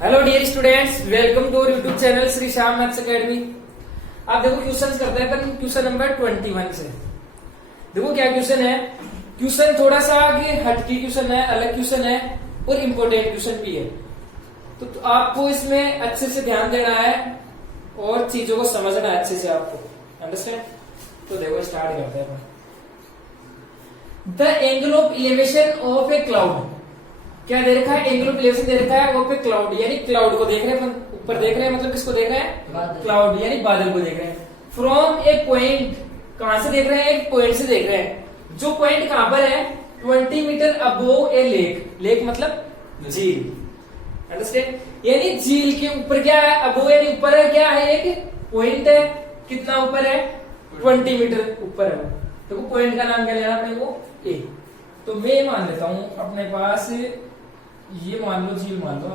Hello dear students, welcome to YouTube channel Shri Shyam maths academy. आप देखो question करते हैं अपन क्वेश्चन नंबर 21 से। देखो क्या क्वेश्चन है। क्वेश्चन थोड़ा सा आगे हटके क्वेश्चन है, अलग क्वेश्चन है और इम्पोर्टेंट क्वेश्चन भी है। तो आपको इसमें अच्छे से ध्यान देना है और चीजों को समझना है अच्छे से आपको। अंडरस्टैंड? तो देखो स्टार्ट करते हैं। The angle of elevation of A cloud. क्या दे रखा है? एंगल ऑफ एलिवेशन दे रखा है ऑफ ए क्लाउड, यानी क्लाउड को देख रहे हैं, ऊपर देख रहे हैं, मतलब किसको देख रहे हैं? क्लाउड यानी बादल को देख रहे हैं। फ्रॉम ए पॉइंट, कहां से देख रहे हैं? एक पॉइंट से देख रहे हैं। जो पॉइंट कहां पर है? 20 metre above a lake. Lake मतलब झील। अंडरस्टैंड? यानी झील के ऊपर क्या है? अबोव यानी ऊपर है। क्या है? एक पॉइंट है। कितना ऊपर है? 20 मीटर ऊपर है। तो पॉइंट का नाम क्या लेना अपने को? ए। तो मैं मान लेता हूं अपने पास, ये मान लो झील मान लो।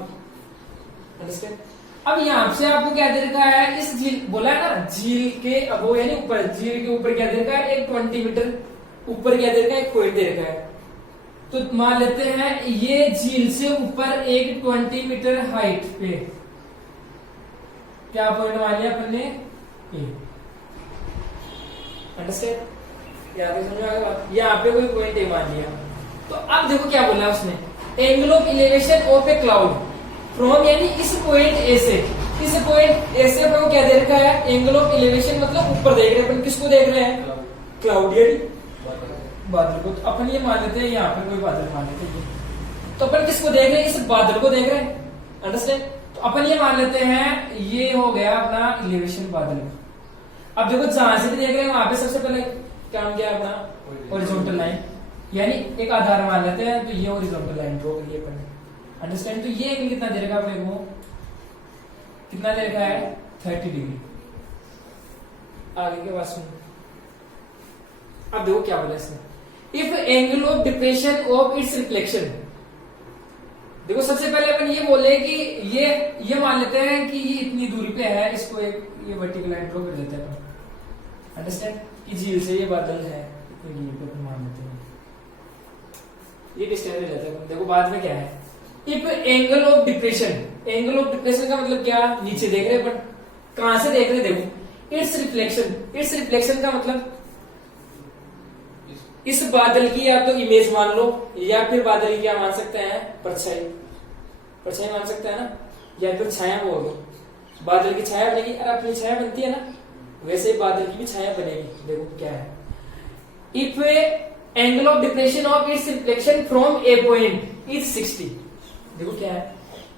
अंडरस्टैंड? अब यहां से आपको क्या दे रखा है? इस झील बोला है ना, झील के अबोव यानी ऊपर, झील के ऊपर क्या दे रखा है? एक 20 मीटर ऊपर क्या दे रखा है? एक पॉइंट दे रखा है। तो मान लेते हैं ये झील से ऊपर एक 20 मीटर हाइट पे क्या पॉइंट मान लिया अपन ने? ए। अंडरस्टैंड? यहाँ पे कोई पॉइंट ए मान लिया। तो अब देखो क्या बोला उसने, angle of elevation of A cloud from, यानी इस पॉइंट ए से, इस पॉइंट ए से अपन को क्या दे रखा है? एंगल ऑफ एलिवेशन मतलब ऊपर देख रहे हैं अपन। किसको देख रहे हैं? क्लाउड यानी बादल को। तो अपन ये मान लेते हैं यहाँ पर कोई बादल मान लेते हैं। तो अपन किसको देख रहे हैं? इस बादल को देख रहे हैं। अंडरस्टैंड? तो अपन ये मान लेते हैं ये हो गया अपना एलिवेशन बादल। अब देखो जहां से भी देख रहे हैं वहां पे सबसे पहले काम क्या है अपना? हॉरिजॉन्टल लाइन, यानी एक आधार मान लेते हैं। तो ये हॉरिजॉन्टल लाइन ड्रॉ करिए अपन ने। अंडरस्टैंड? तो ये एंगल कितना दे रखा अपने को? कितना दे रखा है? 30 डिग्री। आगे के बाद सुनो। अब देखो क्या बोला इसने, if angle of depression of its reflection. देखो सबसे पहले अपन ये बोले कि ये मान लेते हैं कि ये इतनी दूरी पे है, इसको एक ये वर्टिकल लाइन ड्रॉ कर देते हैं। अंडरस्टैंड? कि झील से ये बादल है, इतनी दूरी पे अपन मान लेते हैं। ये डिस्टेंस ले लेते हैं। देखो बाद में क्या है, if angle of depression. Angle of depression का मतलब क्या? नीचे देख रहे हैं अपन। कहां से देख रहे हैं? देखो इट्स रिफ्लेक्शन। इट्स रिफ्लेक्शन का मतलब इस बादल की या तो इमेज मान लो, या फिर बादल की क्या मान सकते हैं? परछाई। परछाई मान सकते हैं ना, या फिर छाया बोलो। बादल की छाया बनेगी। अरे अपनी छाया बनती है ना, वैसे बादल की भी छाया बनेगी। देखो क्या है, if angle of depression of its reflection from A point is 60। देखो क्या है,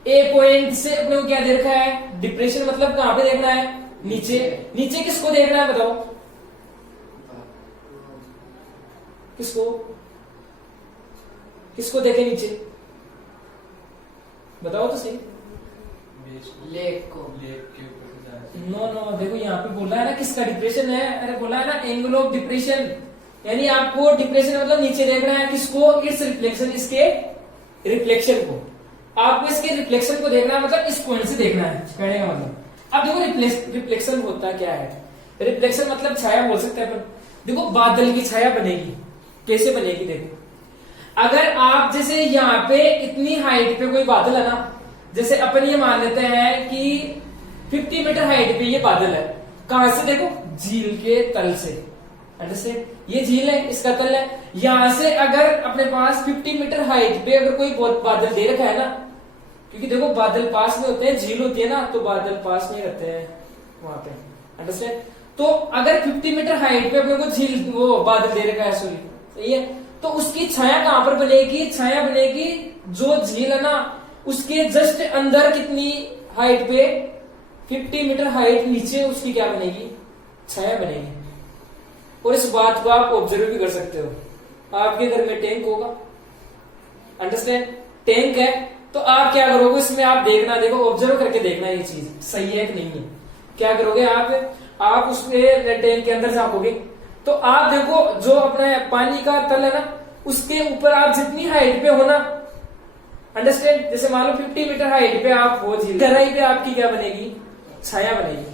ए पॉइंट से अपने को क्या दे रखा है? डिप्रेशन मतलब कहां पे देखना है? नीचे। नीचे किसको देखना है बताओ? किसको? किसको देखे नीचे? बताओ तो सही। लेक को। लेक के ऊपर नो, देखो यहाँ पे बोला है ना किसका डिप्रेशन है। अरे बोला है ना एंगल ऑफ डिप्रेशन, यानी आपको डिप्रेशन मतलब नीचे देखना है। किसको? इट्स रिफ्लेक्शन, इसके रिफ्लेक्शन को। आपको इसके रिफ्लेक्शन को देखना है, मतलब इस पॉइंट से देखना है कहने का मतलब। अब देखो रिफ्लेक्शन होता क्या है? रिफ्लेक्शन मतलब छाया बोल सकते हैं अपन। देखो बादल की छाया बनेगी। कैसे बनेगी? देखो अगर आप जैसे यहाँ पे इतनी हाइट पे कोई बादल है ना, जैसे अपन ये मान लेते हैं कि 50 मीटर हाइट पे ये बादल है। कहां से? देखो झील के तल से। अंडरस्टैंड? ये झील है, इसका तल है। यहां से अगर अपने पास 50 मीटर हाइट पे अगर कोई बादल दे रखा है ना, क्योंकि देखो बादल पास में होते हैं, झील होती है ना, तो बादल पास में रहते हैं वहां पे। अंडरस्टैंड? तो अगर 50 मीटर हाइट पे अपने को झील वो बादल दे रखा है, सॉरी, सही है, तो उसकी छाया कहां पर बनेगी? छाया बनेगी जो झील है ना उसके जस्ट अंदर कितनी हाइट पे? 50 मीटर हाइट नीचे उसकी क्या बनेगी? छाया बनेगी। और इस बात को आप ऑब्जर्व भी कर सकते हो। आपके घर में टैंक होगा। अंडरस्टैंड? टैंक है तो आप क्या करोगे? इसमें आप देखना, देखो ऑब्जर्व करके देखना ये चीज सही है कि नहीं है। क्या करोगे आप उसके टैंक के अंदर झांकोगे तो आप देखो जो अपना पानी का तल है ना उसके ऊपर आप जितनी हाइट पे हो ना, अंडरस्टैंड, जैसे मान लो 50 मीटर हाइट पे आप हो, झील गहराई पे आपकी क्या बनेगी? छाया बनेगी।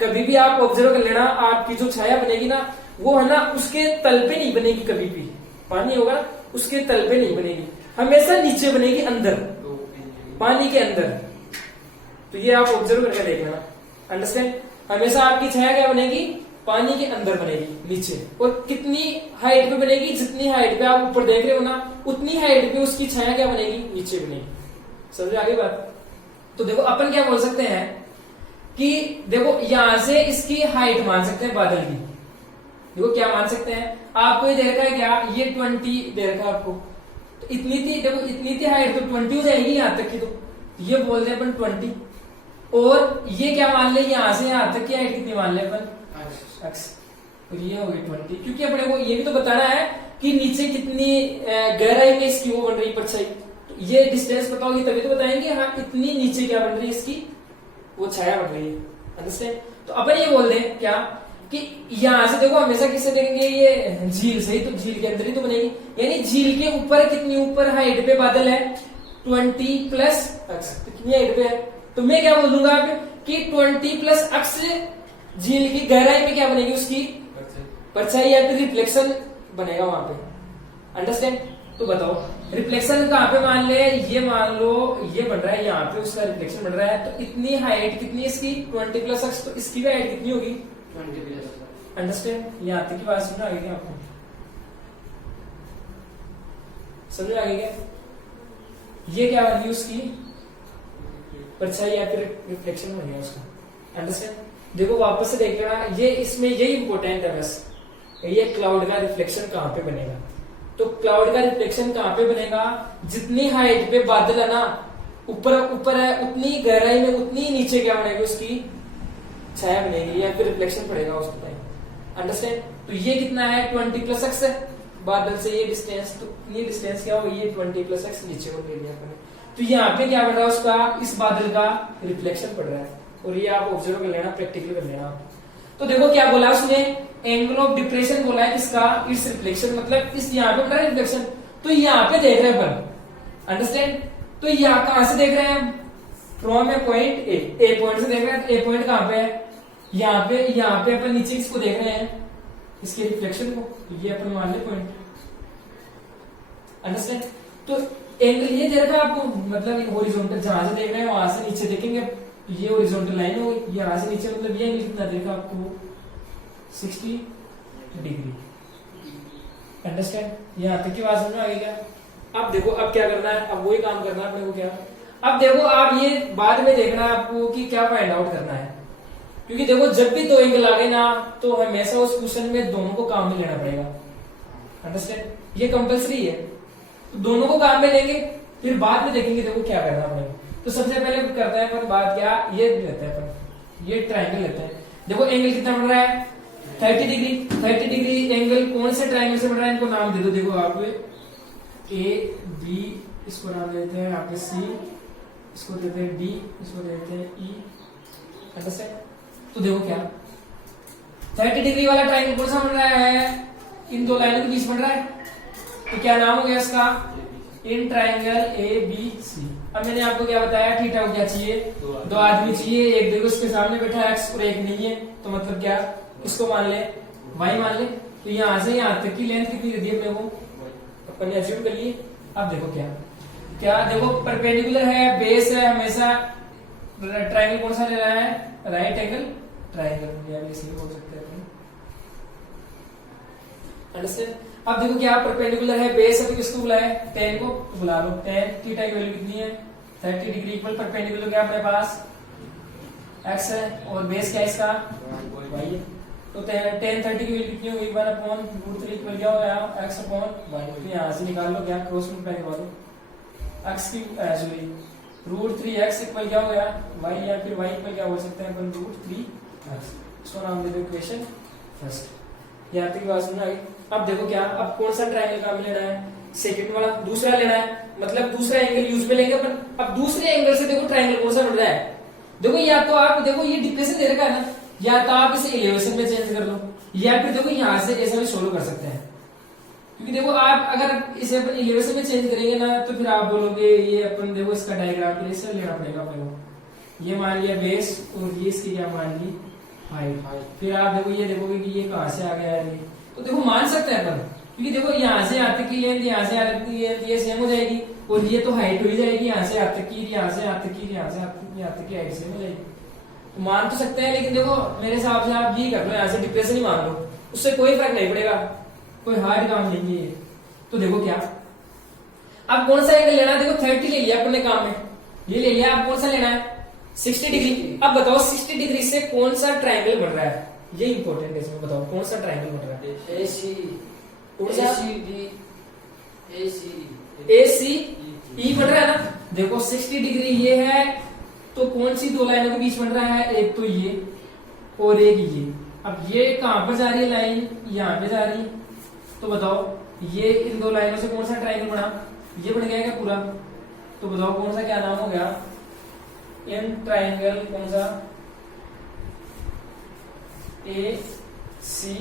कभी भी आप ऑब्जर्व कर लेना, आपकी जो छाया बनेगी ना वो है ना उसके तल पे नहीं बनेगी। कभी भी पानी होगा उसके तल पे नहीं बनेगी, हमेशा नीचे बनेगी, अंदर, पानी के अंदर। तो ये आप ऑब्जर्व करके देख लेना। अंडरस्टैंड? हमेशा आपकी छाया क्या बनेगी, पानी के अंदर बनेगी, नीचे। और कितनी हाइट पे बनेगी, जितनी हाइट पे आप ऊपर देख रहे हो ना, उतनी हाइट पे उसकी छाया क्या बनेगी, नीचे बनेगी। समझ आगे बात? तो देखो अपन क्या बोल सकते हैं कि देखो यहां से इसकी हाइट मान सकते हैं बादल की। देखो क्या मान सकते हैं, आपको ये दे रखा है क्या, ये 20 दे रखा है आपको, तो इतनी थी, देखो इतनी थी हाइट, तो 20 हो जाएगी यहां तक की। तो ये बोल रहे अपन 20, और ये क्या मान ले, यहां से यहां तक की हाइट कितनी मान ले अपन, x, और ये हो गई 20। क्योंकि अपने को ये भी तो बताना है कि नीचे कितनी गहराई में इसकी वो बन रही परछाई, तो ये डिस्टेंस पता होगी तभी तो बताएंगे हाँ इतनी नीचे क्या बन रही है, इसकी वो छाया बन रही है। अंडरस्टैंड? तो अपन ये बोल दें क्या कि यहां से देखो हमेशा किससे देखेंगे, ये झील से ही, तो झील के अंदर ही तो बनेगी, यानी झील के ऊपर कितनी ऊपर हाइट पे बादल है, 20 प्लस x, तो कितनी हाइट पे है, तो मैं क्या बोल दूंगा कि 20 प्लस x झील की गहराई में क्या बनेगी, उसकी परछाई या फिर रिफ्लेक्शन बनेगा वहां पे। अंडरस्टैंड? तो बताओ रिफ्लेक्शन कहां पे मान ले, ये मान लो ये बन रहा है यहाँ पे, उसका रिफ्लेक्शन बन रहा है, तो इतनी हाइट कितनी है इसकी, 20 प्लस x, तो इसकी भी हाइट कितनी होगी, 20 प्लस। अंडरस्टैंड? यहाँ तक की बात समझ आ गई क्या आपको? समझ आ गई क्या? ये क्या बन गई उसकी परछाई या फिर रिफ्लेक्शन बन गया उसका। अंडरस्टैंड? देखो वापस से देख लेना, ये इसमें यही इंपॉर्टेंट है बस, ये क्लाउड का रिफ्लेक्शन कहां पे बनेगा। तो क्लाउड का रिफ्लेक्शन कहां पे बनेगा, जितनी हाइट पे बादल है ना, ऊपर ऊपर है, उतनी गहराई में उतनी नीचे क्या बनेगी, उसकी छाया बनेगी या फिर रिफ्लेक्शन पड़ेगा उसको टाइम। अंडरस्टैंड? तो ये कितना है, 20 प्लस एक्स है बादल से ये डिस्टेंस, तो ये डिस्टेंस क्या होगी, ये 20 प्लस एक्स नीचे को ले लिया अपने। तो यहाँ पे क्या बन रहा है उसका, इस बादल का रिफ्लेक्शन पड़ रहा है, और ये आप ऑब्जर्व कर लेना, प्रैक्टिकल कर लेना। तो देखो क्या बोला उसने, एंगल ऑफ डिप्रेशन बोला है किसका, इट्स रिफ्लेक्शन, मतलब इस यहाँ पे बन रिफ्लेक्शन, तो यहाँ पे देख रहे हैं अपन। अंडरस्टैंड? तो यहाँ कहां से देख रहे हैं, from A point A point से देख रहे हैं, ए पॉइंट कहां पे है, यहाँ पे अपन नीचे इसको देख रहे हैं, इसके रिफ्लेक्शन को, तो ये अपन मान ले पॉइंट। अंडरस्टैंड? तो एंगल ये दे रखा है आपको, मतलब हॉरिजॉन्टल जहां से देख रहे हैं वहां से नीचे देखेंगे, तो ये हॉरिजॉन्टल लाइन हो गई, यहां से नीचे, मतलब ये एंगल कितना देखा आपको, 60 डिग्री। अंडरस्टैंड? यहाँ तक की बात समझ में आ गई क्या? अब देखो अब क्या करना है, अब वही काम करना है अपने को क्या, अब देखो आप ये बाद में देखना है आपको कि क्या फाइंड आउट करना है, क्योंकि देखो जब भी दो एंगल आ गए ना, तो हमेशा उस क्वेश्चन में दोनों को काम में लेना पड़ेगा। अंडरस्टैंड? ये कंपलसरी है, तो दोनों को काम में लेंगे, फिर बाद में देखेंगे देखो क्या करना है अपने को। तो सबसे पहले करते हैं अपन बात क्या, ये लेते हैं अपन, ये ट्राइंगल लेते हैं। देखो एंगल कितना बन रहा है, 30 डिग्री। 30 डिग्री एंगल कौन से ट्राइंगल से बन रहा है, इनको नाम दे दो। देखो आप ए बी, इसको नाम देते हैं आप सी, इसको देते हैं डी, इसको देते हैं ई। अंडरस्टैंड? तो देखो क्या 30 डिग्री वाला ट्राइंगल कौन सा बन रहा है, इन दो लाइनों के बीच बन रहा है, तो क्या नाम हो गया इसका, in triangle A B C. अब मैंने आपको क्या बताया, थीटा को क्या चाहिए, दो आदमी चाहिए, एक देखो उसके सामने बैठा है एक्स और एक नहीं है, तो मतलब क्या, इसको मान ले वाई मान ले, तो यहां से यहां तक की लेंथ कितनी दे दी अपने को, अपन ने अज्यूम कर लिए। अब देखो क्या क्या देखो परपेंडिकुलर है, बेस है, हमेशा ट्राइंगल कौन सा ले रहा है, राइट एंगल ट्राइंगल, या इसे बोल सकते हैं। अंडरस्टैंड? अब देखो क्या परपेंडिकुलर है, बेस है, तो किसको बुलाए, tan को, तो बुला लो tan, थीटा की वैल्यू कितनी है 30 डिग्री इक्वल परपेंडिकुलर क्या अपने पास x है, और बेस क्या है इसका y है, तो tan 30 की वैल्यू कितनी होगी, 1/√3 इक्वल क्या हो गया x/y। तो यहाँ से निकाल लो क्या, क्रॉस मल्टीप्लाई करवा दो, x की सॉरी √3x इक्वल क्या हो गया y, या फिर y इक्वल क्या बोल सकते हैं अपन, √3x। इसको नाम दे दो इक्वेशन फर्स्ट। यहाँ तक की बात समझ आ गई। अब देखो क्या, अब कौन सा ट्रायंगल काम लेना है, सेकंड वाला, दूसरा लेना है, मतलब दूसरा एंगल यूज में लेंगे अपन। अब दूसरे एंगल से देखो ट्रायंगल कौन सा बन रहा है, देखो या तो आप देखो ये डिप्रेशन दे रखा है ना, या तो आप इसे एलिवेशन में चेंज कर लो, या फिर देखो यहाँ से ऐसा भी सोल्व कर सकते हैं। क्योंकि देखो आप अगर इसे अपन एलिवेशन में चेंज करेंगे ना, तो फिर आप बोलोगे ये अपन देखो इसका डायग्राम के लिए लेना पड़ेगा अपने को, ये मान लिया बेस और ये इसकी क्या मान ली हाइट। फिर आप देखो ये देखोगे कि ये कहां से आ गया है, तो देखो मान सकते हैं अपन, क्योंकि देखो यहाँ से यहाँ तक की लेंथ, यहाँ से यहाँ तक की लेंथ ये सेम हो जाएगी, और ये तो हाइट हो ही जाएगी यहाँ से यहाँ तक की, यहाँ से यहाँ तक की, यहाँ से यहाँ तक की हाइट सेम हो जाएगी। तो मान तो सकते हैं, लेकिन देखो मेरे हिसाब से आप ये कर लो, यहाँ से डिप्रेशन ही मान लो, उससे कोई फर्क नहीं पड़ेगा, कोई हार्ड काम नहीं है ये। तो देखो क्या, अब कौन सा एंगल लेना है, देखो 30 ले लिया अपने काम में, ये ले लिया, अब कौन सा लेना है 60 डिग्री। अब बताओ 60 डिग्री से कौन सा ट्राइंगल बन रहा है, ये इंपॉर्टेंट है इसमें, बताओ कौन सा ट्राइंगल बन रहा है। AC कौन सा? AC ई बन रहा है ना। देखो 60 डिग्री ये है, तो कौन सी दो लाइनों के बीच बन रहा है, एक तो ये और एक ये। अब ये कहां पर जा रही है लाइन, यहाँ पे जा रही है, तो बताओ ये इन दो लाइनों से कौन सा ट्राइंगल बना, ये बन गया क्या पूरा। तो बताओ कौन सा क्या नाम हो गया, इन ट्राइंगल कौन सा, ACE।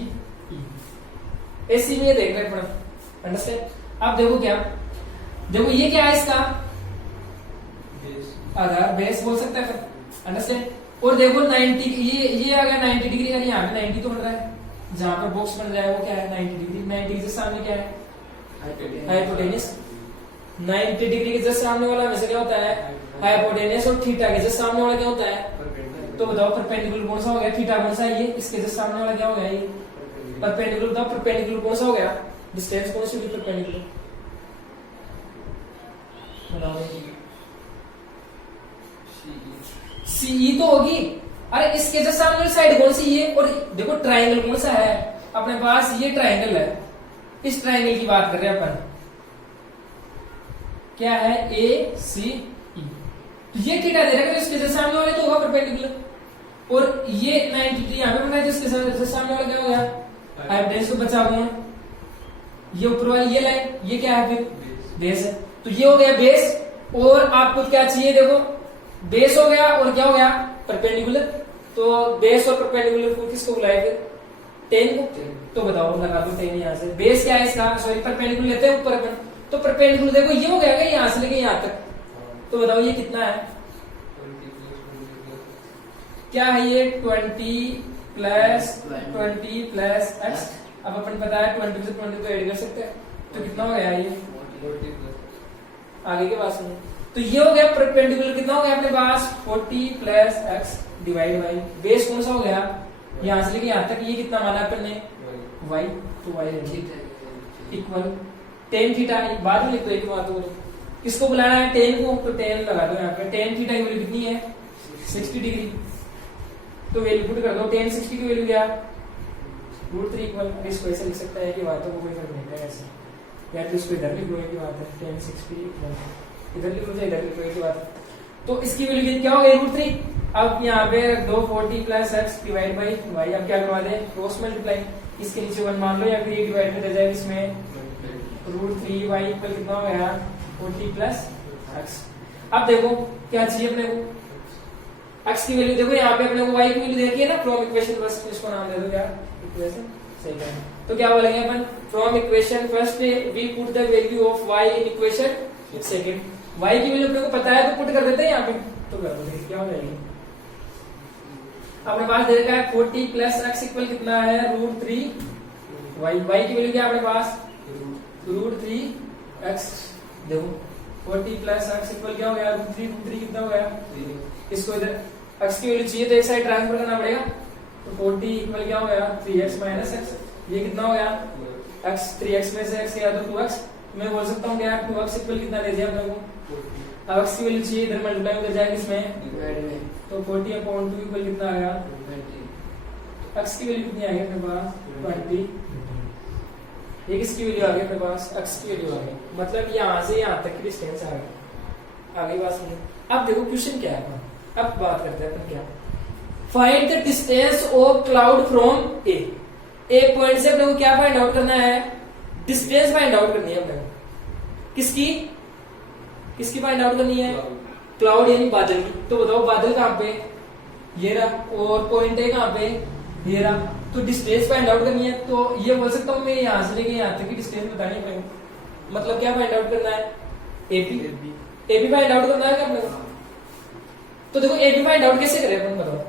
AC में ये देख रहे हैं, अंडरस्टैंड। अब देखो क्या, देखो ये क्या है इसका आधार, बेस बोल सकता है, अंडरस्टैंड। और देखो 90, ये आ गया 90 डिग्री, यानी यहाँ पे 90 तो बन रहा है, जहां पर बॉक्स बन रहा है वो क्या है 90 डिग्री। 90 डिग्री से सामने क्या है हाइपोटेनस। 90 डिग्री के जस्ट सामने वाला हमेशा क्या होता है हाइपोटेनस, और थीटा के जस्ट सामने वाला क्या होता है। तो बताओ परपेंडिकुलर कौन सा हो गया, थीटा कौन सा है, ये इसके जस्ट सामने वाला क्या हो गया ये परपेंडिकुलर। बताओ परपेंडिकुलर कौन सा हो गया, डिस्टेंस कौन सी होगी परपेंडिकुलर, CE तो होगी। अरे इसके जस्ट सामने वाली साइड कौन सी, ये। और देखो ट्राइंगल कौन सा है अपने पास, ये ट्राइंगल है, इस ट्राइंगल की बात कर रहे हैं अपन, क्या है ACE। तो ये थीटा दे रहा है, इसके जस्ट सामने वाले तो होगा परपेंडिकुलर। और ये 90 डिग्री यहाँ पे बनाया, तो इसके जस्ट सामने वाला क्या हो गया हाइपोटेनस। को बचा कौन, ये ऊपर वाली ये लाइन, ये क्या है फिर बेस है। तो ये हो गया बेस, और आपको क्या चाहिए, देखो बेस हो गया और क्या हो गया परपेंडिकुलर। तो बेस और परपेंडिकुलर को किसको बुलाए फिर 10 को। तो बताओ लगा दो 10 यहाँ से, बेस क्या है इसका, सॉरी परपेंडिकुलर लेते हैं ऊपर अपन, तो परपेंडिकुलर देखो ये हो गया यहाँ से लेके यहाँ तक। तो बताओ ये कितना है, क्या है ये 20 प्लस x। अब अपन पता है 20 से 20 को ऐड कर सकते हैं, तो कितना हो गया ये आगे के पास में। तो ये हो गया परपेंडिकुलर, कितना हो गया अपने पास 40 plus x divide by base कौन सा हो गया यहाँ से लेके यहाँ तक, ये कितना माना अपन ने y। तो y इक्वल 10 थीटा, बाद में लिख दो एक बात, किसको बुलाना है 10 को, तो 10 लगा दो यहाँ पे। 10 थीटा की वैल्यू कितनी है 60 डिग्री, तो वैल्यू पुट कर दो, 10 60 की वैल्यू क्या √3 इक्वल। इसको ऐसे लिख सकता है कि बातों को कोई फर्क नहीं पड़ेगा ऐसे, या तो इसको इधर लिख लो की बात है 10 60 इधर लिख लो, इधर लिख लो की बात है। तो इसकी वैल्यू क्या हो गई √3। अब यहाँ पे रख दो 40 plus x divide by y। अब क्या करवा दे क्रॉस मल्टीप्लाई, इसके नीचे 1 मान लो, या फिर ये डिवाइड में जाए इसमें √3y इक्वल कितना हो गया 40 प्लस x। अब देखो क्या चाहिए अपने को, x की वैल्यू देखो यहाँ पे अपने को y की वैल्यू देखी है ना फ्रॉम इक्वेशन, बस इसको नाम दे दो क्या इक्वेशन, सही है। तो क्या बोलेंगे अपन, from equation first we put the value of y in equation second. y की वैल्यू अपने को पता है तो पुट कर देते हैं यहाँ पे, तो कर दो क्या हो जाएगी। अपने पास दे रखा है 40 प्लस x इक्वल कितना है √3y। y की वैल्यू क्या अपने पास √3x। देखो 40 प्लस x इक्वल क्या हो गया √3 कितना हो गया, इसको इधर x की वैल्यू चाहिए तो एक साइड ट्रांसफर करना पड़ेगा। तो 40 इक्वल क्या हो गया 3x माइनस x, ये कितना हो गया x, 3x में से x गया तो 2x। मैं बोल सकता हूँ क्या 2x इक्वल कितना दे दिया अपने को, अब x की वैल्यू चाहिए इधर मल्टीप्लाई उधर जाएगी इसमें, तो 40/2 इक्वल कितना आया, x की वैल्यू कितनी आ गई अपने पास 20। ये किसकी वैल्यू आ गई अपने पास x की वैल्यू आ गई, मतलब यहाँ से यहाँ तक की डिस्टेंस आ गई। आगे बात सुनिए, अब देखो क्वेश्चन क्या है, अब बात करते हैं अपन क्या, find the distance of cloud from A point से अपने को क्या फाइंड आउट करना है, डिस्टेंस फाइंड आउट करनी है अपने को। किसकी किसकी फाइंड आउट करनी है, क्लाउड यानी बादल की। तो बताओ बादल कहाँ पे, ये रहा, और पॉइंट है कहाँ पे, ये रहा। तो डिस्टेंस फाइंड आउट करनी है, तो ये बोल सकता हूँ मैं यहाँ से लेके यहाँ तक की डिस्टेंस बतानी है, मतलब क्या फाइंड आउट करना है एपी फाइंड आउट करना है क्या अपने को। तो देखो एपी फाइंड आउट कैसे करें अपन बताओ,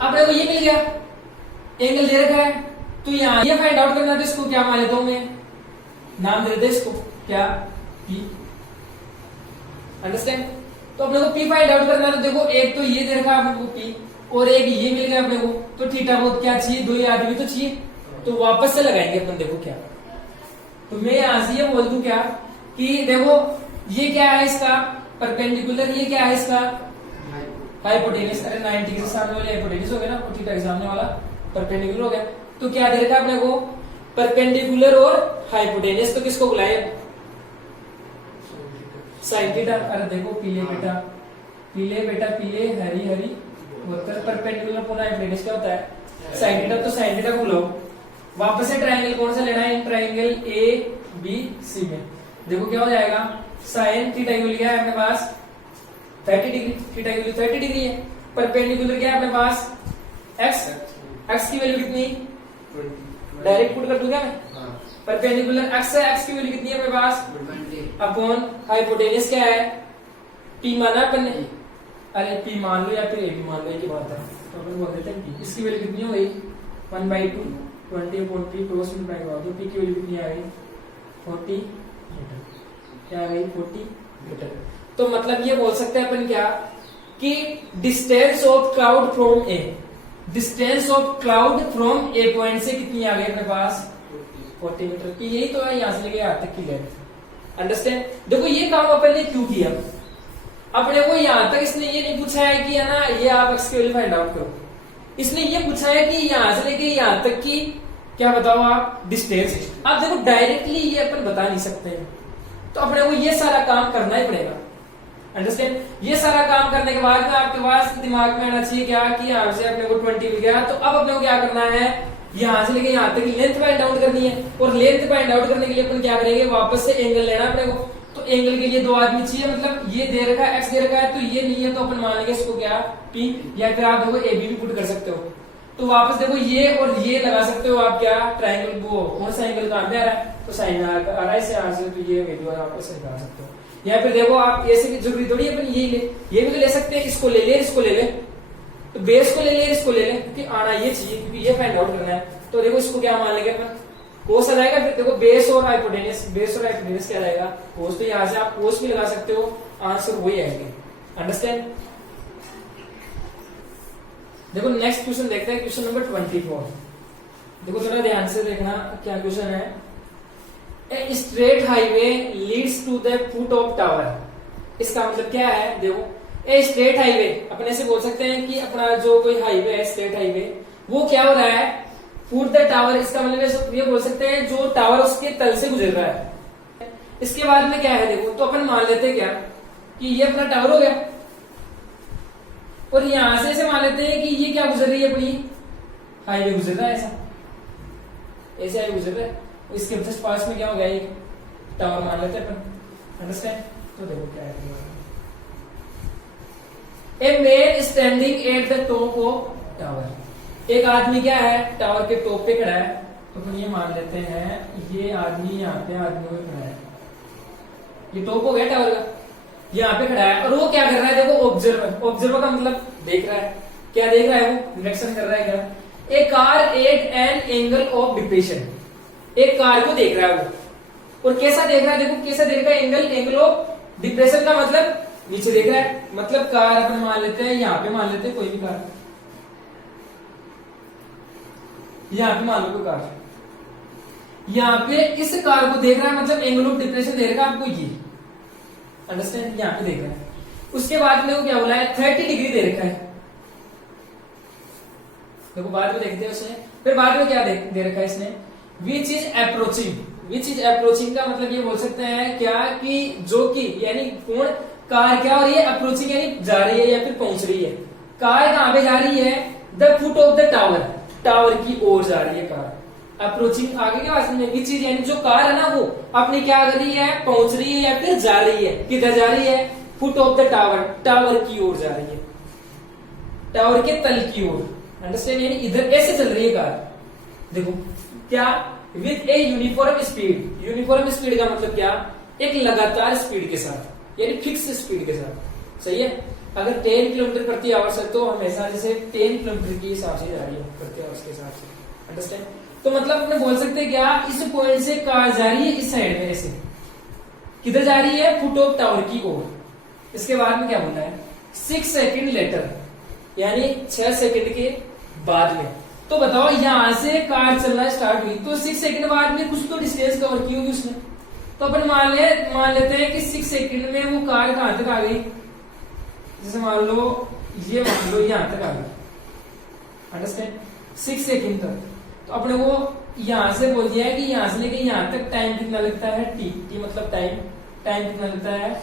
अपने को ये मिल गया एंगल दे रखा है, तो यहाँ ये फाइंड आउट करना है, तो इसको क्या मान लेता हूँ मैं, नाम दे देते इसको क्या P। अंडरस्टैंड। तो अपने को P फाइंड आउट करना है, तो देखो एक तो ये दे रखा है अपने को P और एक ये मिल गया अपने को, तो थीटा बहुत क्या चाहिए, दो आदमी तो चाहिए, तो वापस से लगाएंगे अपन। देखो क्या, तो मैं यहां से ये बोल दूं क्या कि देखो ये क्या है इसका परपेंडिकुलर, ये क्या है इसका हाइपोटेनस। अरे 90 के सामने वाले हाइपोटेनस हो गया ना, और थीटा के सामने वाला परपेंडिकुलर हो गया। तो क्या दे रखा है अपने को परपेंडिकुलर और हाइपोटेनस, तो किसको बुलाए साइन थीटा। अरे देखो पीले बेटा पीले हरी हरी होकर परपेंडिकुलर पुनः हाइपोटेनस क्या होता है साइन थीटा, तो साइन थीटा को लो। वापस से ट्रायंगल कौन सा लेना है, ट्रायंगल ए बी सी में। देखो क्या हो जाएगा, साइन थीटा की वैल्यू क्या है अपने पास 30 डिग्री, थीटा की वैल्यू 30 डिग्री है। परपेंडिकुलर क्या है अपने पास एक्स की वैल्यू कितनी, डायरेक्ट पुट कर दूं क्या मैं, परपेंडिकुलर एक्स है, एक्स की वैल्यू कितनी है अपने पास 20। अपॉन हाइपोटेनस क्या है पी माना अपन ने। अरे पी मान लो या फिर ए भी मान लो, एक ही बात है, तो अपन बोल देते हैं पी। इसकी वैल्यू कितनी हो गई 1/2 20 अपॉन पी क्रॉस मल्टीप्लाई करो, तो पी की वैल्यू कितनी आ गई 40 मीटर, क्या आ गई 40 मीटर। तो मतलब ये बोल सकते हैं अपन क्या कि distance of cloud from A, distance of cloud from A point से कितनी आ गई अपने पास 40 मीटर की। यही तो है यहाँ से लेके यहाँ तक की लेंथ। अंडरस्टैंड। देखो ये काम अपन ने क्यों किया, अपने को यहाँ तक इसने ये नहीं पूछा है कि है ना ये आप एक्स की वैल्यू फाइंड आउट करो, इसने ये पूछा है कि यहाँ से लेके यहाँ तक की क्या बताओ आप डिस्टेंस। आप देखो डायरेक्टली ये अपन बता नहीं सकते हैं, तो अपने को ये सारा काम करना ही पड़ेगा। अंडरस्टैंड। ये सारा काम करने के बाद में आपके पास दिमाग में आना चाहिए क्या कि यहाँ से अपने को 20 मिल गया, तो अब अपने को क्या करना है, यहाँ से लेके यहाँ तक लेंथ फाइंड आउट करनी है, और लेंथ फाइंड आउट करने के लिए अपन क्या करेंगे, वापस से एंगल लेना अपने को। तो एंगल के लिए दो आदमी चाहिए, मतलब ये दे रखा है एक्स दे रखा है, तो ये नहीं है तो अपन मान लेंगे इसको क्या पी, या फिर आप देखो ए बी भी पुट कर सकते हो। तो वापस देखो ये और ये लगा सकते हो आप क्या ट्रायंगल, वो कौन सा एंगल काम पे आ रहा है, तो साइन आ रहा है इससे आर से, तो ये वैल्यू आप ऐसे निकाल सकते हो। या फिर देखो आप ऐसे भी जरूरी थोड़ी अपन यही ले, ये भी तो ले सकते हैं, इसको ले ले इसको ले ले, तो बेस को ले ले इसको ले ले, क्योंकि आना ये चाहिए, क्योंकि ये फाइंड आउट करना है। तो देखो इसको क्या मान लेंगे अपन कोस आ जाएगा, फिर देखो बेस और हाइपोटेनस, बेस और हाइपोटेनस क्या आएगा कोस, तो यहाँ से आप कोस भी लगा सकते हो, आंसर वही आएंगे। अंडरस्टैंड। देखो नेक्स्ट क्वेश्चन देखते हैं, क्वेश्चन नंबर 24। देखो थोड़ा ध्यान से देखना क्या क्वेश्चन है। A straight highway leads to the foot of tower. इसका मतलब क्या है, देखो ए स्ट्रेट हाईवे अपने से बोल सकते हैं कि अपना जो कोई हाईवे है स्ट्रेट हाईवे, वो क्या हो रहा है फुट द टावर। इसका मतलब ये बोल सकते हैं जो टावर उसके तल से गुजर रहा है। इसके बाद में क्या है, देखो तो अपन मान लेते हैं क्या कि ये अपना टावर हो गया, और यहां से ऐसे मान लेते हैं कि ये क्या गुजर रही है, अपनी हाईवे गुजर रहा है, ऐसा ऐसे हाईवे गुजर रहा है। इसके जस्ट पास में क्या हो गया, एक टावर मान लेते हैं अपन। अंडरस्टैंड। तो देखो क्या है, a man standing at the top of tower. एक आदमी क्या है टावर के टॉप पे खड़ा है, तो अपन ये मान लेते हैं ये आदमी यहाँ पे आदमी में खड़ा है, ये टॉप हो गया टावर का, यहाँ पे खड़ा है, और वो क्या कर रहा है, देखो ऑब्जर्वर। ऑब्जर्वर का मतलब देख रहा है, क्या देख रहा है, वो निरीक्षण कर रहा है क्या। A car at an angle of depression, एक कार को देख रहा है वो, और कैसा देख रहा है, देखो कैसा देख रहा है, एंगल ऑफ डिप्रेशन का मतलब नीचे देख रहा है। मतलब कार अपन मान लेते हैं यहाँ पे, मान लेते हैं कोई भी कार, यहाँ पे मान लो कोई कार, यहाँ पे इस कार को देख रहा है, मतलब एंगल ऑफ डिप्रेशन दे रहा है आपको ये। अंडरस्टैंड। यहाँ पे देख रहा है। उसके बाद में वो क्या बोला है 30 डिग्री दे रखा है, देखो बाद में देखते हैं उसने। फिर बाद में क्या दे रखा है इसने, which is approaching. Which is approaching का मतलब ये बोल सकते हैं क्या कि जो कि यानी कौन, कार क्या हो रही है अप्रोचिंग यानी जा रही है या फिर पहुंच रही है। कार कहां पे जा रही है, the foot of the tower, tower की ओर जा रही है कार। अप्रोचिंग आगे क्या वास्तव में विच इज यानी जो कार है ना वो अपनी क्या कर रही है, पहुंच रही है या फिर जा रही है, किधर जा रही है, foot of the tower, tower की ओर जा रही है, टावर के तल की ओर। अंडरस्टैंड। यानी इधर ऐसे चल रही है कार, देखो क्या with a uniform speed. Uniform speed का मतलब क्या, एक लगातार स्पीड के साथ यानी फिक्स स्पीड के साथ। सही है। अगर 10 किलोमीटर प्रति आवर से, तो हमेशा जैसे 10 किलोमीटर के हिसाब से जा रही है प्रति आवर के हिसाब से। अंडरस्टैंड। तो मतलब अपने बोल सकते हैं क्या, इस पॉइंट से कार जा रही है इस साइड में ऐसे, किधर जा रही है, फुट ऑफ टावर की ओर। इसके बाद में क्या बोला है, 6 सेकंड लेटर, यानी 6 सेकंड के बाद में। तो बताओ यहां से कार चलना स्टार्ट हुई तो 6 सेकंड बाद में कुछ तो डिस्टेंस कवर की होगी उसने। तो अपन मान लेते हैं कि 6 सेकंड में वो कार कहां तक आ गई, जैसे मान लो यहां तक आ गई, अंडरस्टैंड, 6 सेकंड तक। तो अपने को यहां से बोल दिया है कि यहां से लेके यहां तक टाइम कितना लगता है, टी मतलब टाइम कितना लगता है,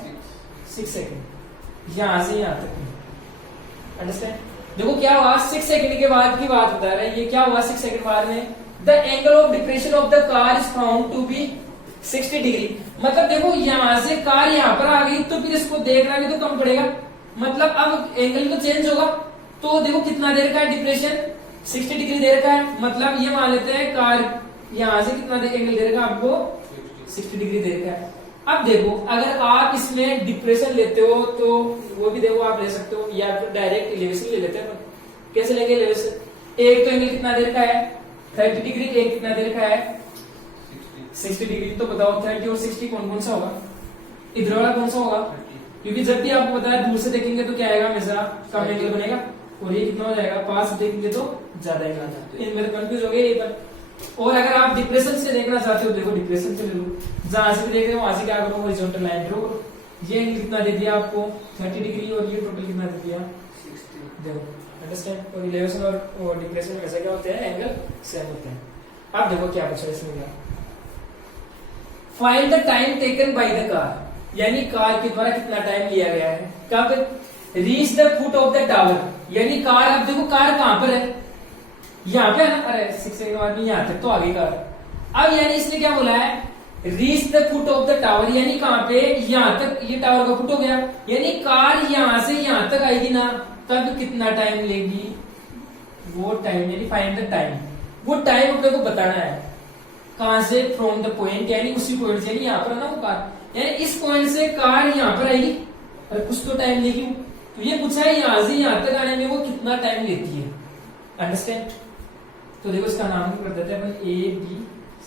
6 सेकंड, यहां से यहां तक, अंडरस्टैंड। देखो क्या हुआ, 6 सेकंड के बाद की बात बता रहा है, ये क्या हुआ 6 सेकंड बाद में, the angle of depression of the car is found to be 60 degree. मतलब देखो यहां से कार यहां पर आ गई तो फिर इसको देखना भी तो कम पड़ेगा, मतलब अब एंगल तो चेंज होगा। तो देखो कितना देर का है डिप्रेशन, 60 डिग्री देर का है। मतलब ये मान लेते हैं कार यहां से कितना एंगल देर का आपको, 60 डिग्री देर का है। अब देखो अगर आप इसमें डिप्रेशन लेते हो तो वो भी देखो आप ले सकते हो, या फिर डायरेक्ट एलिवेशन ले लेते हैं। कैसे लेंगे एलिवेशन, एक तो एंगल कितना देर का है 30 डिग्री, एक कितना देर का है 60 डिग्री। तो बताओ 30 और 60 कौन सा होगा, इधर वाला कौन सा होगा, क्योंकि जब भी आपको पता है दूर से देखेंगे तो क्या आएगा, हमेशा कम एंगल बनेगा, और ये कितना हो जाएगा, पास देखेंगे तो ज्यादा एंगल। इनमें कंफ्यूज हो गए ये पर। और अगर आप डिप्रेशन से देखना चाहते हो, देखो डिप्रेशन से ले लो, जहां से भी देख रहे हो वहां से क्या करो, हॉरिजॉन्टल लाइन ड्रॉ करो। ये एंगल कितना दे दिया आपको 30 डिग्री, और ये टोटल कितना दे दिया 60। देखो अंडरस्टैंड। और इलेवेशन और डिप्रेशन में ऐसा क्या होते हैं, एंगल सेम होते हैं। अब देखो क्या पूछा इसमें, क्या find the time taken by the car, यानी कार के द्वारा कितना टाइम लिया गया है, कब reach the foot of the tower, यानी कार, अब देखो कार कहां पर है, यहाँ पे है ना, अरे 6 सेकंड के बाद में यहाँ तक तो आ गई कार। अब यानी इसने क्या बोला है, reach the foot of the tower, यानी कहां पे, यहाँ तक, ये टावर का फुट हो गया, यानी कार यहां से यहां तक आएगी ना, तब कितना टाइम लेगी, वो टाइम, यानी फाइंड द टाइम, वो टाइम अपने को बताना है। कहां से, फ्रॉम द पॉइंट, यानी उसी पॉइंट से, यानी यहाँ पर है ना वो कार, यानी इस पॉइंट से कार यहाँ पर आएगी और कुछ तो टाइम लेगी। तो ये पूछा है यहां से यहां तक आने में वो कितना टाइम लेती है, अंडरस्टैंड। तो देखो इसका नाम कर देते हैं अपन A, B,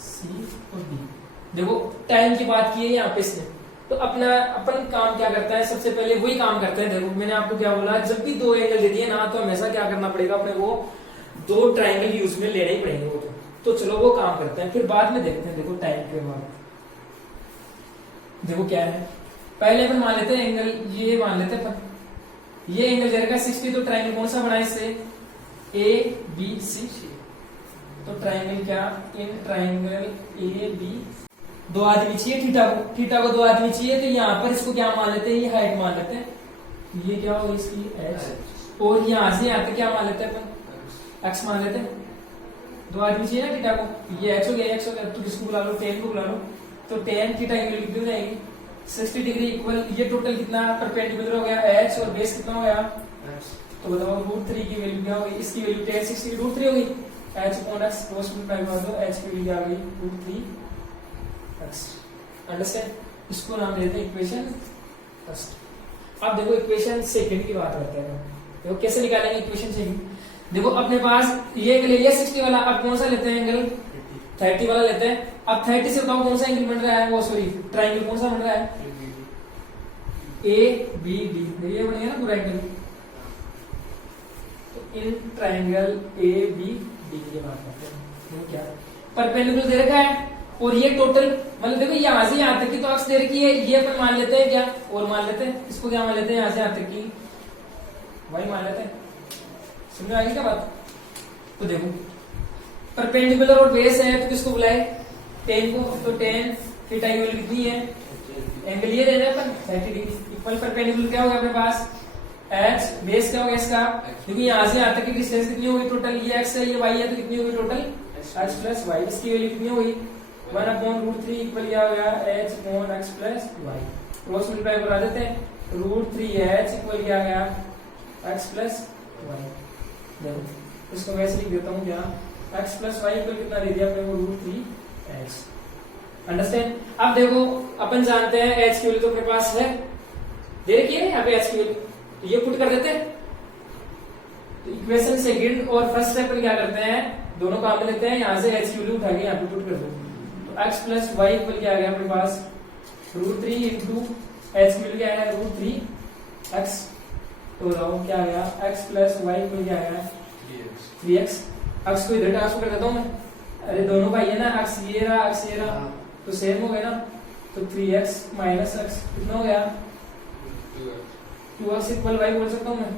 C और D। देखो टाइम की बात की है यहाँ पे इसने, तो अपन काम क्या करता है, सबसे पहले वही काम करते हैं। देखो मैंने आपको क्या बोला, जब भी दो एंगल देती है ना, तो हमेशा क्या करना पड़ेगा अपने को, दो ट्राइंगल यूज में लेने ही पड़ेंगे वो तो चलो वो काम करते हैं, फिर बाद में देखते हैं। देखो टाइम के बाद देखो क्या है, पहले अपन मान लेते हैं एंगल, ये मान लेते हैं अपन, ये एंगल दे रखा है 60, तो ट्राइंगल कौन सा बना है इससे, ABC। तो ट्राइंगल क्या, इन ट्राइंगल AB, दो आदमी चाहिए थीटा को दो आदमी चाहिए, तो यहाँ पर इसको क्या मान लेते हैं, ये हाइट मान लेते हैं, ये क्या होगी इसकी h, और यहाँ से यहाँ तक क्या मान लेते हैं अपन, x मान लेते हैं। दो आदमी चाहिए ना थीटा को, ये x हो गया, तो किसको बुला लो, tan को बुला लो, तो tan थीटा की वैल्यू कितनी हो जाएगी 60 डिग्री इक्वल, ये टोटल कितना परपेंडिकुलर हो गया h, और बेस कितना हो गया, तो बताओ √3 की वैल्यू क्या होगी, इसकी वैल्यू tan 60 की √3 होगी, h/x क्रॉस मल्टीप्लाई कर दो, h की वैल्यू आ गई √3x, अंडरस्टैंड। इसको नाम देते हैं इक्वेशन फर्स्ट। अब देखो इक्वेशन सेकंड की बात करते हैं, देखो कैसे निकालेंगे इक्वेशन सेकंड। देखो अपने पास ये एंगल ले लिया 60 वाला, अब कौन सा लेते हैं एंगल 30 वाला लेते हैं। अब 30 से बताओ कौन सा एंगल बन रहा है, वो सॉरी ट्राइंगल कौन सा बन रहा है, ABD, ये बन गया ना पूरा एंगल। तो इन ट्राइंगल ABD की बात करते हैं, देखो क्या परपेंडिकुलर दे रखा है, और ये टोटल मतलब देखो यहाँ से यहाँ तक की तो अक्ष दे रखी है, ये अपन मान लेते हैं क्या, और मान लेते हैं इसको क्या मान लेते हैं, यहाँ से यहाँ तक की वही मान लेते हैं, समझ आ गई क्या बात। तो देखो परपेंडिकुलर और बेस है, तो किसको बुलाए, tan को, तो tan थीटा की वैल्यू कितनी है, एंगल ये दे रहे हैं अपन 30 डिग्री इक्वल, परपेंडिकुलर क्या होगा अपने पास h, बेस क्या होगा इसका, क्योंकि यहाँ से यहाँ तक की डिस्टेंस कितनी होगी टोटल, ये x है ये y है, तो कितनी होगी टोटल h प्लस y, इसकी वैल्यू कितनी होगी 1/√3 इक्वल क्या हो गया h/x plus y, cross multiply करा देते हैं, √3h इक्वल क्या आ गया x प्लस y। देखो इसको वैसे लिख देता हूँ क्या, x प्लस y इक्वल कितना दे दिया अपने को √3h, अंडरस्टैंड। अब देखो अपन जानते हैं h की वैल्यू तो अपने पास है, दे रखी है यहाँ पे h की वैल्यू, ये पुट कर देते हैं। तो इक्वेशन सेकंड और फर्स्ट स्टेप पर क्या करते हैं, दोनों काम लेते हैं, यहाँ से h की वैल्यू उठा के यहाँ पे पुट कर दो, तो x प्लस y इक्वल क्या आ गया अपने पास √3 इंटू एच मिल गया है √3x, तो बताओ क्या आ गया, x प्लस वाई मिल गया है 3x। x को इधर ट्रांसफर कर देता हूँ मैं, अरे दोनों भाई है ना, x ये रहा तो सेम हो गया ना, तो 3x माइनस x कितना हो गया 2x इक्वल y बोल सकता हूँ मैं,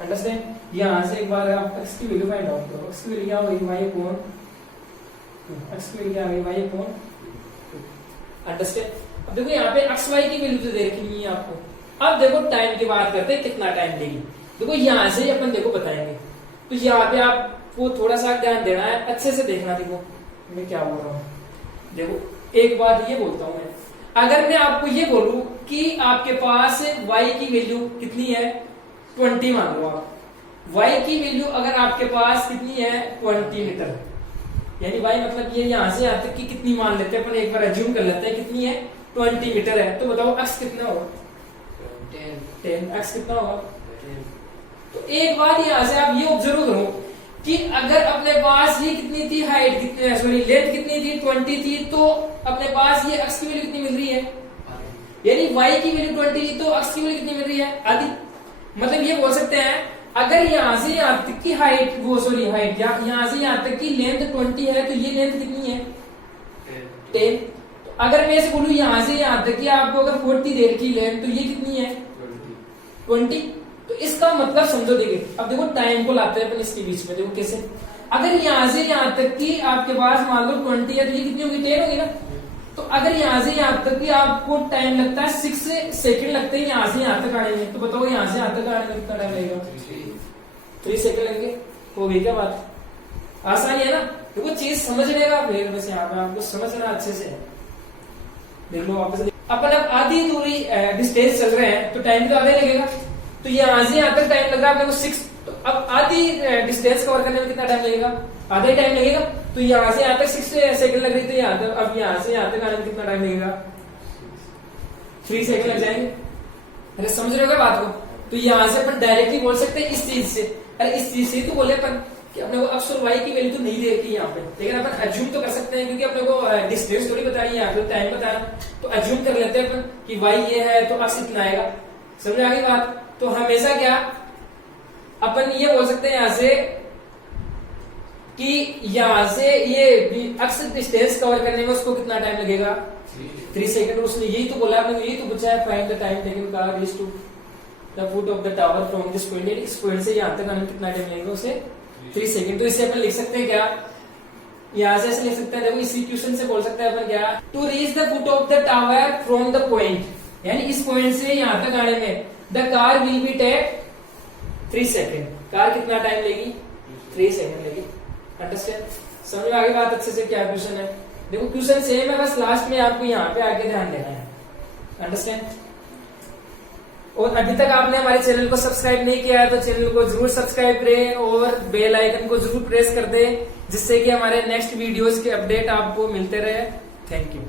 अंडरस्टैंड। यहाँ से एक बार आप x की वैल्यू फाइंड आउट करो, x की वैल्यू क्या होगी y अपॉन, x की वैल्यू क्या होगी y अपॉन, अंडरस्टैंड। अब देखो यहाँ पे x y की वैल्यू तो दे रखी नहीं है आपको। अब देखो टाइम की बात करते हैं, कितना टाइम लेगी। देखो यहाँ से अपन देखो बताएंगे, तो यहाँ पे आपको थोड़ा सा ध्यान देना है, अच्छे से देखना। देखो मैं क्या बोल रहा हूँ, देखो एक बात ये बोलता हूँ मैं, अगर मैं आपको ये बोलूं कि आपके पास y की वैल्यू कितनी है 20 मान लो आप, y की वैल्यू अगर आपके पास कितनी है 20 मीटर, यानी y मतलब ये यहाँ से यहाँ तक की कितनी मान लेते हैं अपन, एक बार अज्यूम कर लेते हैं कितनी है 20 मीटर है, तो बताओ x कितना होगा 10, x कितना होगा 10। तो एक बात यहाँ से आप ये ऑब्जर्व करो कि अगर अपने पास ये कितनी थी हाइट, कितनी सॉरी लेंथ कितनी थी 20 थी, तो अपने पास ये x की वैल्यू कितनी मिल रही है, यानी y की वैल्यू 20 थी तो x की वैल्यू कितनी मिल रही है आधी। मतलब ये बोल सकते हैं अगर यहाँ से यहाँ तक की हाइट वो सॉरी हाइट यहाँ से यहाँ तक की लेंथ 20 है, तो ये लेंथ कितनी है 10। तो अगर मैं ऐसे बोलूं यहाँ से यहाँ तक की आपको अगर 40 दे रखी लेंथ, तो ये कितनी है 20। तो इसका मतलब समझो, देखिए अब देखो टाइम को लाते हैं अपन इसके बीच में, देखो कैसे, अगर यहाँ से यहाँ तक की आपके पास मान लो 20 है, तो ये कितनी होगी 10 होगी ना। तो अगर यहाँ से यहाँ तक की आपको टाइम लगता है 6 सेकंड लगते हैं यहाँ से यहाँ तक आने में, तो बताओ यहाँ से यहाँ तक आने में कितना टाइम लगेगा 3 सेकंड लगेंगे। हो गई क्या बात, आसानी है ना। देखो चीज समझने का फिर बस यहाँ पे आपको समझना अच्छे से, देख लो वापस। अपन अब आधी दूरी डिस्टेंस चल रहे हैं तो टाइम तो आधा ही लगेगा, तो यहाँ से यहाँ तक टाइम लग रहा है अपने को 6, तो अब आधी डिस्टेंस कवर करने में कितना टाइम लगेगा, आधा ही टाइम लगेगा। तो यहाँ से यहाँ तक 6 सेकंड लग रही थी यहाँ तक, अब यहाँ से यहाँ तक आने में कितना टाइम लगेगा 3 सेकंड लग जाएंगे। अरे समझ रहे हो क्या बात को। तो यहाँ से अपन डायरेक्टली बोल सकते हैं इस चीज से, अरे इस चीज से तो बोले अपन कि अपने को x और y की वैल्यू तो नहीं दे रखी यहाँ पे, लेकिन अपन अज्यूम तो कर सकते हैं क्योंकि अपने को डिस्टेंस थोड़ी बताई है यहाँ पे, टाइम बताया, तो अज्यूम कर लेते हैं अपन कि y ये है तो x इतना आएगा। समझ आ गई बात। तो हमेशा क्या अपन ये बोल सकते हैं यहाँ से कि यहाँ से ये x डिस्टेंस कवर करने में उसको कितना टाइम लगेगा 3 सेकंड। उसने यही तो बोला, अपने यही तो पूछा है, find the time taken car reach to the foot of the tower from this point, इस पॉइंट से यहाँ तक आने में कितना टाइम लगेगा उसे 3 सेकंड। तो इसे अपन लिख सकते हैं क्या, यहाँ से ऐसे लिख सकते हैं, देखो इसी क्वेश्चन से बोल सकते हैं अपन क्या, to reach the foot of the tower from the point, यानी इस पॉइंट से यहाँ तक आने में the car will be take 3 second. Car कितना टाइम लेगी 3 सेकंड लेगी। अंडरस्टैंड, समझ में आ गई बात अच्छे से क्या क्वेश्चन है। देखो क्वेश्चन सेम है, बस लास्ट में आपको यहाँ पे आके ध्यान देना है। अंडरस्टैंड। और अभी तक आपने हमारे चैनल को सब्सक्राइब नहीं किया है तो चैनल को जरूर सब्सक्राइब करें और बेल आइकन को जरूर प्रेस कर दें, जिससे कि हमारे नेक्स्ट वीडियोस के अपडेट आपको मिलते रहे। Thank you.